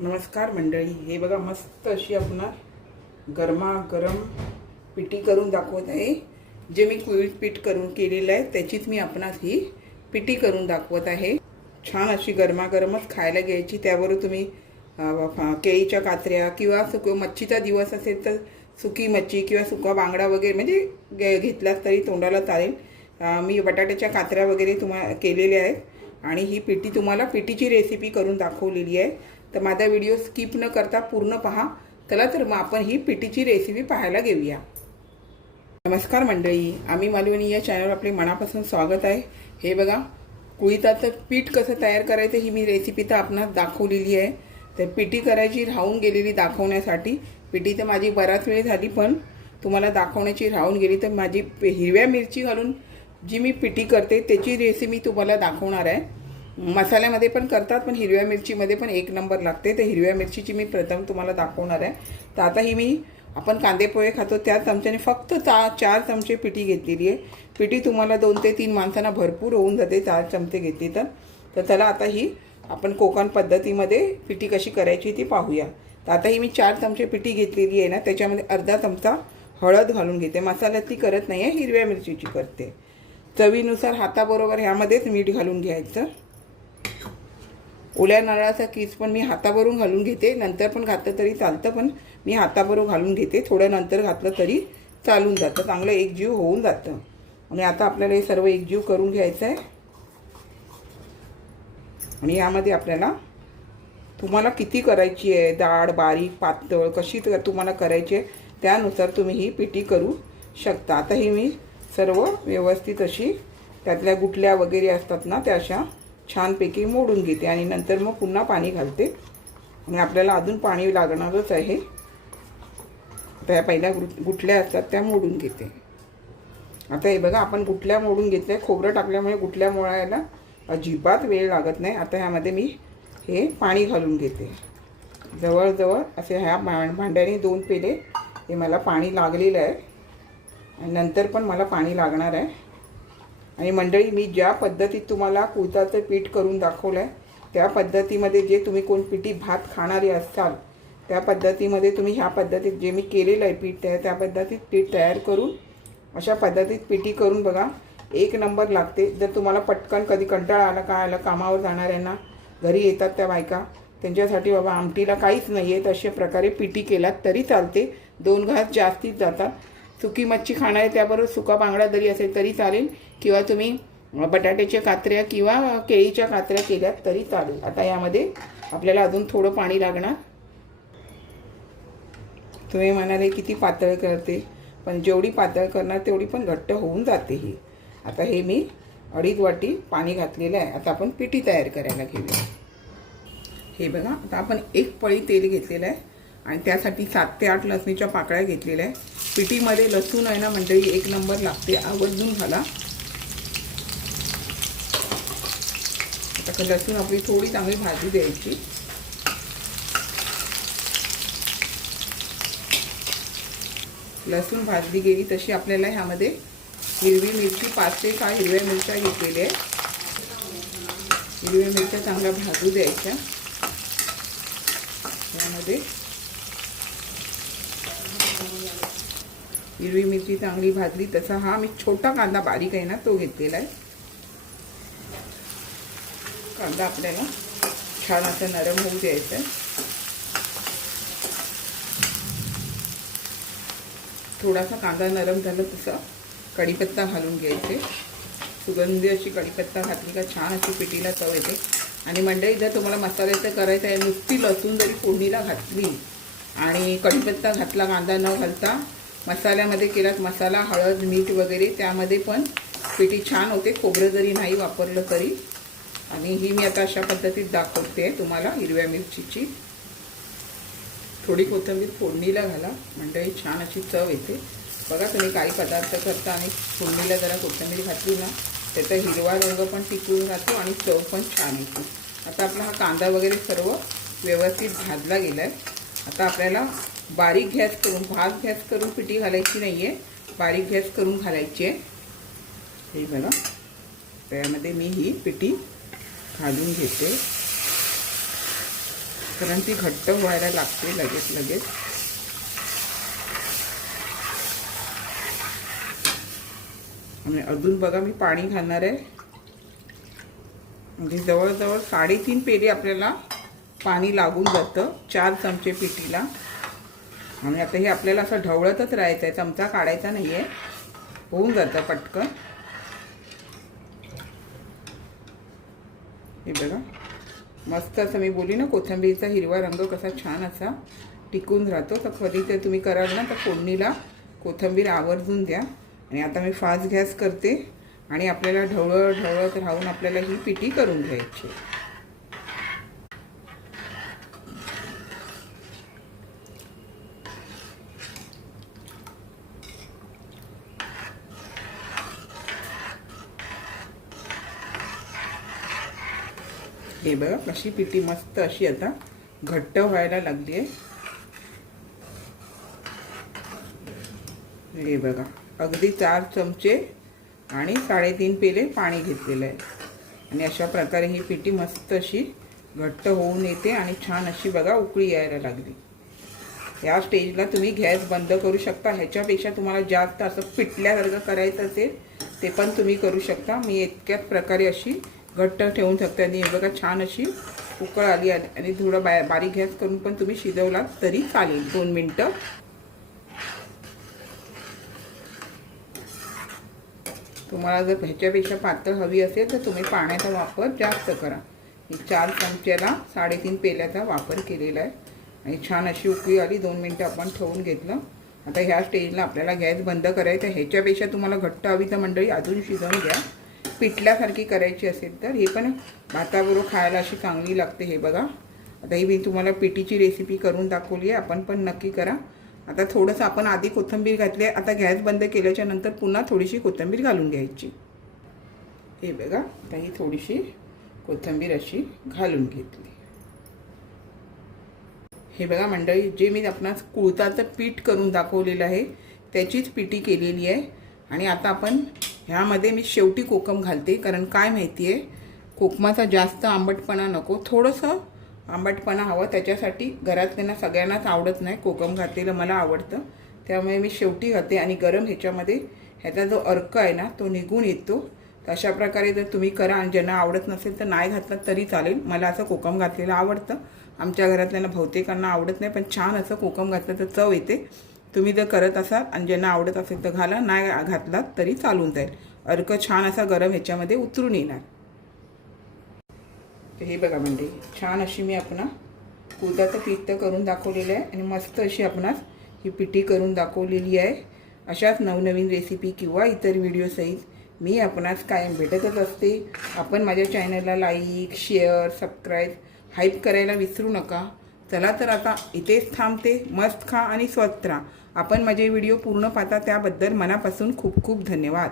नमस्कार मंडळी, हे बघा मस्त अशी आपण गरमागरम पिठी करून दाखवत आहे। जे मी कुळीत पीठ करून केलेलं आहे त्याचीच मी आपणास ही पिठी करून दाखवत आहे। छान अशी गरमागरमच खायला घ्यायची। त्यावर तुम्ही केळीच्या कात्र्या किंवा सुकी मच्छीचा दिवस असेल तर सुकी मच्छी किंवा सुका बांगडा वगैरे म्हणजे घेतलात तरी तोंडाला चालेल। मी बटाट्याच्या कात्र्या वगैरे तुम्हाला केलेल्या आहेत आणि ही पिठी तुम्हाला पिठीची रेसिपी करून दाखवलेली आहे। तर माझा व्हिडिओ स्किप न करता पूर्ण पहा। चला तर मग आपण ही पिठीची रेसिपी पाहायला घेऊया। नमस्कार मंडळी, आम्ही मालवणी या चॅनलवर आपले मनापासून स्वागत आहे। हे बघा कुळीताचं पीठ कसं तयार करायचं ही मी रेसिपी तर आपणास दाखवलेली आहे। तर पिठी करायची राहून गेलेली दाखवण्यासाठी, पिठी तर माझी बराच वेळ झाली पण तुम्हाला दाखवण्याची राहून गेली तर माझी हिरव्या मिरची घालून जी मी पिठी करते त्याची रेसिपी तुम्हाला दाखवणार आहे। मसाल्यामध्ये पण करतात पण हिरव्या मिरचीमध्ये पण एक नंबर लागते। तर हिरव्या मिरचीची मी प्रथम तुम्हाला दाखवणार आहे। तर आता ही मी आपण कांदे पोहे खातो त्या चमच्याने फक्त 4 चमचे पिठी घेतलेली आहे। पिठी तुम्हाला 2 ते 3 माणसांना भरपूर होऊन जाते 4 चमचे घेतली तर चला आता ही आपण कोकण पद्धतीमध्ये पिठी कशी करायची ती पाहूया। तर आता ही मी 4 चमचे पिठी घेतलेली आहे ना, त्याच्यामध्ये अर्धा चमचा हळद घालून घेते। मसाल्यातली करत नाही आहे, हिरव्या मिरचीची करते। चवीनुसार हाताबरोबर ह्यामध्येच मीठ घालून घ्यायचं। ओल्या नारळाचा कीस पण मी हातावरून घालून घेते, नंतर पण घातलं तरी चालतं पण मी हातावरून घालून घेते। थोडं नंतर घातलं तरी चालून जातं, चांगलं एकजीव होऊन जातं। आणि आता आपल्याला हे सर्व एकजीव करून घ्यायचं आहे। आणि यामध्ये आपल्याला तुम्हाला किती करायची आहे, जाड बारीक पातळ कशी तुम्हाला करायची आहे त्यानुसार तुम्ही ही पिठी करू शकता। आता ही मी सर्व व्यवस्थित अशी त्यातल्या गुठल्या वगैरे असतात ना त्या अशा छानपैकी मोडून घेते आणि नंतर मग पुन्हा पाणी घालते। आणि आपल्याला अजून पाणी लागणारच आहे। त्या पहिल्या गुठल्या असतात त्या मोडून घेते। आता हे बघा आपण गुठल्या मोडून घेतल्या, खोबरं टाकल्यामुळे गुठल्या मोडायला अजिबात वेळ लागत नाही। आता ह्यामध्ये मी हे पाणी घालून घेते। जवळजवळ असे ह्या भांड्याने 2 पेले हे मला पाणी लागलेलं आहे आणि नंतर पण मला पाणी लागणार आहे। आणि मंडळी, मी ज्या पद्धतीत तुम्हाला कुळथाचं पीठ करून दाखवलं आहे त्या पद्धतीमध्ये जे तुम्ही कोण पिठी भात खाणारे असाल त्या पद्धतीमध्ये तुम्ही ह्या पद्धतीत जे मी केलेलं आहे पीठ त्या पद्धतीत पीठ तयार करून अशा पद्धतीत पिठी करून बघा, एक नंबर लागते। जर तुम्हाला पटकन कधी कंटाळा आला काय आला कामावर जाणाऱ्यांना, घरी येतात त्या बायका त्यांच्यासाठी बाबा आमटीला काहीच नाही आहे, अशा प्रकारे पिठी केलात तरी चालते। 2 घास जास्तीत जातात। सुकी मच्छी खाणारे त्याबरोबर सुका बांगडा जरी असेल तरी चालेल किंवा तुम्ही बटाट्याच्या कात्र्या किंवा केळीच्या कात्र्या केल्यात तरी चालेल। आता यामध्ये आपल्याला अजून थोडं पाणी लागणार। तुम्ही म्हणाले किती पातळ करते, पण जेवढी पातळ करणार तेवढी पण घट्ट होऊन जाते ही। आता हे मी 2.5 वाटी पाणी घातलेलं आहे। आता आपण पिठी तयार करायला घेऊया। हे बघा आता आपण 1 पळी तेल घेतलेलं आहे आणि त्यासाठी 7 ते 8 लसणीच्या पाकळ्या घेतलेल्या आहे। पिठीमध्ये लसूण आहे ना मंडळी एक नंबर लागते, आवर्जून घाला। आता लसूण आपली थोडी चांगली भाजी द्यायची। लसूण भाजली गेली तशी आपल्याला ह्यामध्ये हिरवी मिरची 5 ते 6 हिरव्या मिरच्या घेतलेल्या आहेत। हिरव्या मिरच्या चांगल्या भाजू द्यायच्या। यामध्ये हिरवी मिरची चांगली भाजली तसा हा मी छोटा कांदा बारीक आहे ना तो घेतलेला आहे। कांदा आपल्याला छान असं नरम होऊ द्यायचा आहे। थोडासा कांदा नरम झाला तसा कढीपत्ता घालून घ्यायचे। सुगंधी अशी कढीपत्ता घातली का छान अशी पिठीला चव येते। आणि मंडळी, जर तुम्हाला मसाल्याचं करायचं आहे, नुसती लसूण जरी फोडणीला घातली आणि कढीपत्ता घातला कांदा न घालता मसाल्यामध्ये केलात, मसाला हळद मीठ वगैरे त्यामध्ये पण पिठी छान होते, खोबरं जरी नाही वापरलं तरी। आणि ही मी आता अशा पद्धतीत दाखवते तुम्हाला हिरव्या मिरचीची। थोडी कोथिंबीर फोडणीला घाला मंडळी, छान अशी चव येते। बघा तुम्ही काही पदार्थ करता आणि फोडणीला जरा कोथिंबीर घातली ना त्याचा हिरवा रंग पण टिकून राहतो आणि चव पण छान येते। आता आपला हा कांदा वगैरे सर्व व्यवस्थित भाजला गेला आहे। आता आपल्याला बारीक गॅस करून पिठी घालायची नाही आहे, बारीक गॅस करून घालायची आहे। हे बघा त्यामध्ये मी ही पिठी घालून घेते। कारण ती घट्ट व्हायला लागते लगेच लगेच. आणि अजून बघा मी पाणी घालणार आहे. म्हणजे जवळजवळ 3.5 पेले आपल्याला पाणी लागून जातं 4 चमचे पिठीला. आणि आता हे आपल्याला असं ढवळतच राहायचं आहे, चमचा काढायचा नाही आहे, होऊन जातं पटकन. हे बघा मस्त असं मी बोलली ना, कोथिंबीरचा हिरवा रंग कसा छान असा टिकून राहतो. तर कधी ते तुम्ही कराल ना तर फोडणीला कोथिंबीर आवर्जून द्या. आणि आता मी फास्ट गॅस करते आणि आपल्याला ढवळत राहून आपल्याला ही पिठी करून घ्यायची. हे बघा कशी पिठी मस्त अशी आता घट्ट व्हायला लागली आहे. हे बघा अगदी 4 चमचे आणि 3.5 पेले पाणी घेतलेलं आहे. आणि अशा प्रकारे ही पिठी मस्त अशी घट्ट होऊन येते आणि छान अशी बघा उकळी यायला लागली. या स्टेजला तुम्ही गॅस बंद करू शकता. ह्याच्यापेक्षा तुम्हाला जास्त असं पिठल्यासारखं करायचं असेल ते पण तुम्ही करू शकता. मी इतक्याच प्रकारे अशी घट्ट ठेवून शकता. आणि बघा छान अशी उकळ आली आणि थोडं बारीक गॅस करून पण तुम्ही शिजवलात तरी चालेल 2 मिनटं. तुम्हाला जर ह्याच्यापेक्षा पातळ हवी असेल तर तुम्ही पाण्याचा वापर जास्त करा. मी 4 चमच्याला 3.5 पेल्याचा वापर केलेला आहे. आणि छान अशी उकळी आली, 2 मिनटं आपण ठेवून घेतलं. आता ह्या स्टेजला आपल्याला गॅस बंद करायचा. ह्याच्यापेक्षा तुम्हाला घट्ट हवी तर मंडळी अजून शिजवून घ्या. पिठल्यासारखी करायची असेल तर हे पण भाताबरोबर खायला अशी चांगली लागते. हे बघा आता ही मी तुम्हाला पिठीची रेसिपी करून दाखवली आहे, आपण पण नक्की करा. आता थोडंसं आपण आधी कोथिंबीर घातली आहे. आता गॅस बंद केल्याच्या नंतर पुन्हा थोडीशी कोथिंबीर घालून घ्यायची. हे बघा आता ही थोडीशी कोथिंबीर अशी घालून घेतली. हे बघा मंडळी जे मी आपणास कुळथाचं पीठ करून दाखवलेलं आहे त्याचीच पिठी केलेली आहे. आणि आता आपण ह्यामध्ये मी शेवटी कोकम घालते, कारण काय माहिती आहे कोकमाचा जास्त आंबटपणा नको, थोडंसं आंबटपणा हवं. त्याच्यासाठी घरातल्यांना सगळ्यांनाच आवडत नाही कोकम घातलेलं, मला आवडतं त्यामुळे मी शेवटी घालते. आणि गरम ह्याच्यामध्ये ह्याचा जो अर्क आहे ना तो निघून येतो. तर अशा प्रकारे जर तुम्ही करा. आणि ज्यांना आवडत नसेल तर नाही घातलं तरी चालेल. मला असं कोकम घातलेलं आवडतं. आमच्या घरातल्यांना बहुतेकांना आवडत नाही, पण छान असं कोकम घातलं तर चव येते. तुम्ही जर करत असाल आणि ज्यांना आवडत असेल तर घाला, नाही घातलात तरी चालून जाईल. अर्क छान असा गरम ह्याच्यामध्ये उतरून येणार. हे बघा म्हणजे छान अशी मी आपणा कुळथाचं पीठ तर करून दाखवलेलं आहे आणि मस्त अशी आपणास ही पिठी करून दाखवलेली आहे. अशाच नवनवीन रेसिपी किंवा इतर व्हिडिओसहित मी आपणास कायम भेटतच असते. आपण माझ्या चॅनलला लाईक, शेअर, सबस्क्राईब, हाईप करायला विसरू नका. चला तर आता इथेच थांबते. मस्त खा आणि स्वस्त राहा. आपण माझे व्हिडिओ पूर्ण पाहता त्याबद्दल मनापासून खूप खूप धन्यवाद.